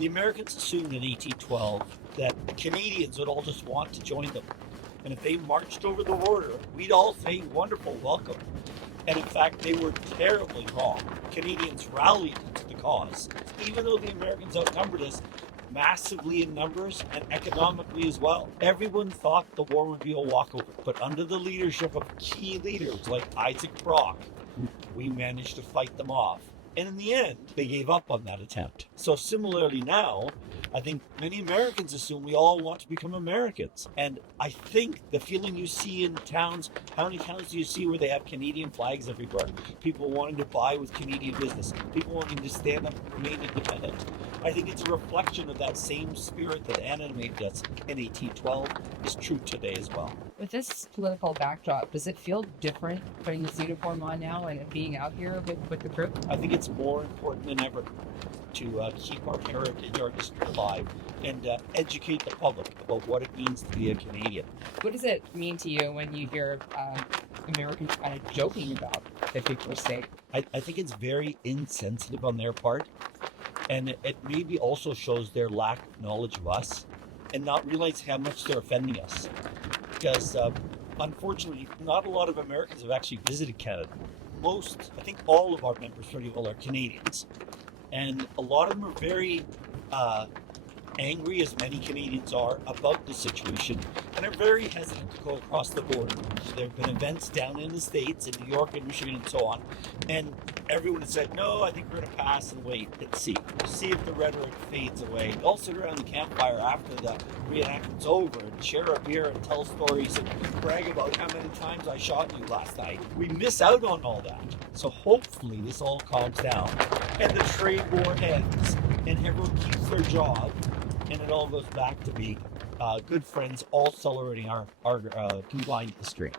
The Americans assumed in 1812 that Canadians would all just want to join them. And if they marched over the border, we'd all say, wonderful, welcome. And in fact, they were terribly wrong. Canadians rallied to the cause, even though the Americans outnumbered us massively in numbers and economically as well. Everyone thought the war would be a walkover, but under the leadership of key leaders like Isaac Brock, we managed to fight them off. And in the end, they gave up on that attempt. So similarly now, I think many Americans assume we all want to become Americans. And I think the feeling you see in towns, how many towns do you see where they have Canadian flags everywhere? People wanting to buy with Canadian business. People wanting to stand up and remain independent. I think it's a reflection of that same spirit that animated us in 1812 is true today as well. With this political backdrop, does it feel different putting this uniform on now and being out here with the crew? I think it's more important than ever to keep our heritage, our history alive, and educate the public about what it means to be a Canadian. What does it mean to you when you hear Americans kind of joking about the 51st state? I think it's very insensitive on their part, and it maybe also shows their lack of knowledge of us and not realize how much they're offending us. Because unfortunately, not a lot of Americans have actually visited Canada. Most, I think all of our members pretty well are Canadians. And a lot of them are very angry, as many Canadians are, about the situation, and are very hesitant to go across the border. There have been events down in the States, in New York and Michigan and so on, and everyone has said, no, I think we're going to pass and wait and see if the rhetoric fades away. We all sit around the campfire after the reenactment's over and share a beer and tell stories and brag about how many times I shot you last night. We miss out on all that. So hopefully this all calms down and the trade war ends and everyone keeps their job and it all goes back to being good friends, all celebrating our combined history.